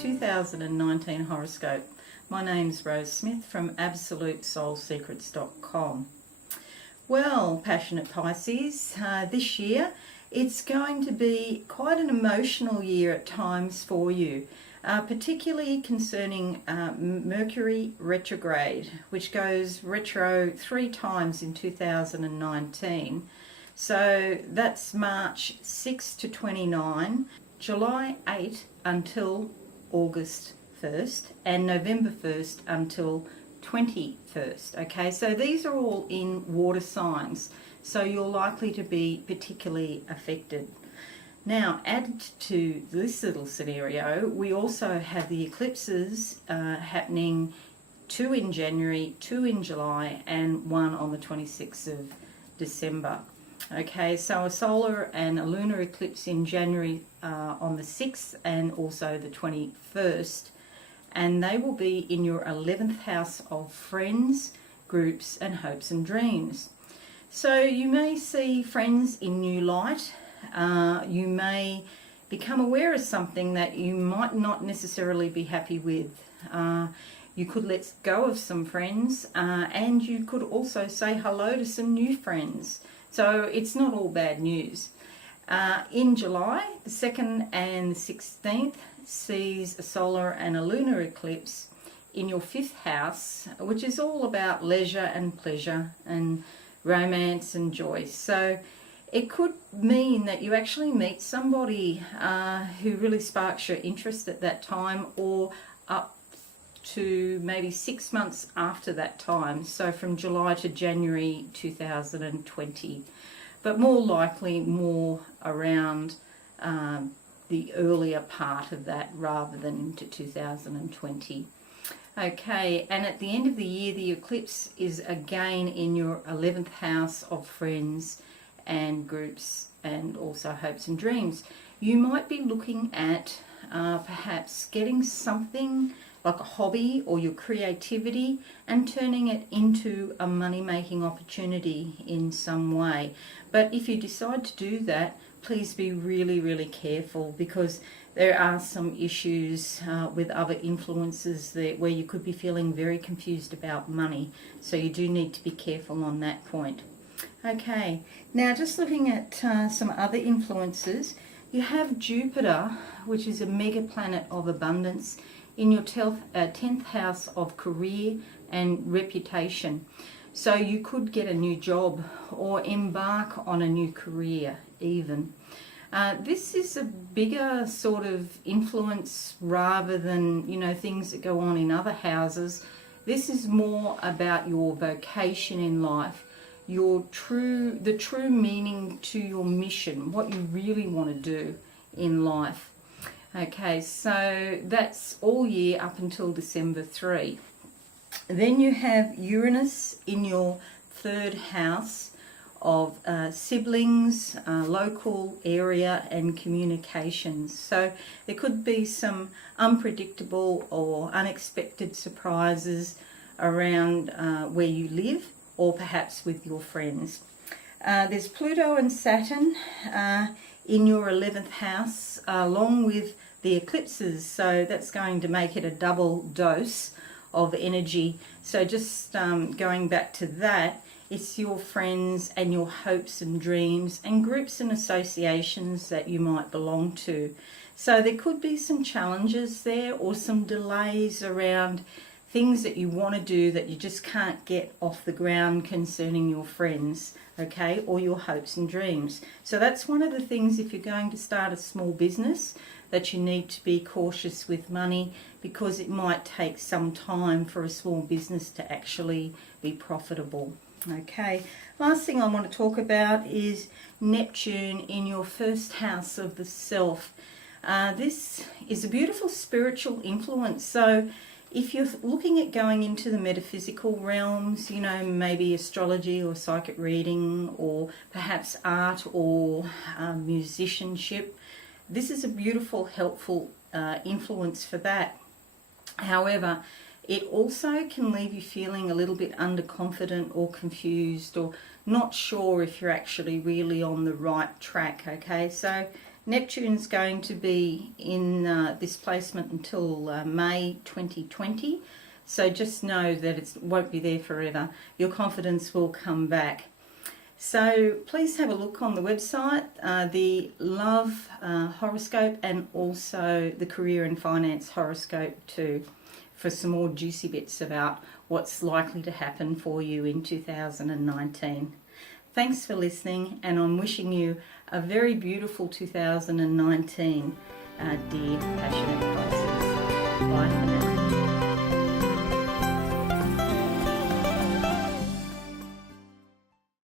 2019 horoscope. My name's Rose Smith from AbsoluteSoulSecrets.com. Well, passionate Pisces, this year it's going to be quite an emotional year at times for you, particularly concerning Mercury retrograde, which goes retro 3 times in 2019. So that's March 6 to 29, July 8 until August 1st, and November 1st until 21st. Okay, so these are all in water signs, so you're likely to be particularly affected. Now, added to this little scenario, we also have the eclipses happening 2 in January, 2 in July, and 1 on the 26th of December. Okay, so a solar and a lunar eclipse in January on the 6th and also the 21st, and they will be in your 11th house of friends, groups, and hopes and dreams. So you may see friends in new light. You may become aware of something that you might not necessarily be happy with. You could let go of some friends, and you could also say hello to some new friends. So it's not all bad news. In July, the 2nd and the 16th sees a solar and a lunar eclipse in your 5th house, which is all about leisure and pleasure and romance and joy. So it could mean that you actually meet somebody who really sparks your interest at that time, or up to maybe 6 months after that time, so from July to January 2020, but more likely more around the earlier part of that rather than into 2020. Okay, and at the end of the year, the eclipse is again in your 11th house of friends and groups and also hopes and dreams. You might be looking at perhaps getting something like a hobby or your creativity and turning it into a money-making opportunity in some way. But if you decide to do that, please be really careful, because there are some issues with other influences there where you could be feeling very confused about money. So you do need to be careful on that point. Okay, now just looking at some other influences, you have Jupiter, which is a mega planet of abundance, in your 10th house of career and reputation. So you could get a new job or embark on a new career even. This is a bigger sort of influence rather than, things that go on in other houses. This is more about your vocation in life, the true meaning to your mission, what you really want to do in life. Okay, so that's all year up until December 3. Then you have Uranus in your 3rd house of siblings, local area and communications. So there could be some unpredictable or unexpected surprises around where you live, or perhaps with your friends. There's Pluto and Saturn in your 11th house, along with the eclipses, so that's going to make it a double dose of energy. So just going back to that, it's your friends and your hopes and dreams and groups and associations that you might belong to. So there could be some challenges there, or some delays around things that you want to do that you just can't get off the ground concerning your friends, okay, or your hopes and dreams. So that's one of the things, if you're going to start a small business, that you need to be cautious with money, because it might take some time for a small business to actually be profitable. Okay, last thing I want to talk about is Neptune in your 1st house of the self. This is a beautiful spiritual influence. So if you're looking at going into the metaphysical realms, maybe astrology or psychic reading, or perhaps art or musicianship, this is a beautiful, helpful influence for that. However, it also can leave you feeling a little bit underconfident or confused, or not sure if you're actually really on the right track. Okay, so Neptune's going to be in this placement until May 2020. So just know that it won't be there forever. Your confidence will come back. So please have a look on the website, the love horoscope and also the career and finance horoscope too, for some more juicy bits about what's likely to happen for you in 2019. Thanks for listening, and I'm wishing you a very beautiful 2019, dear passionate Pisces. Bye for now.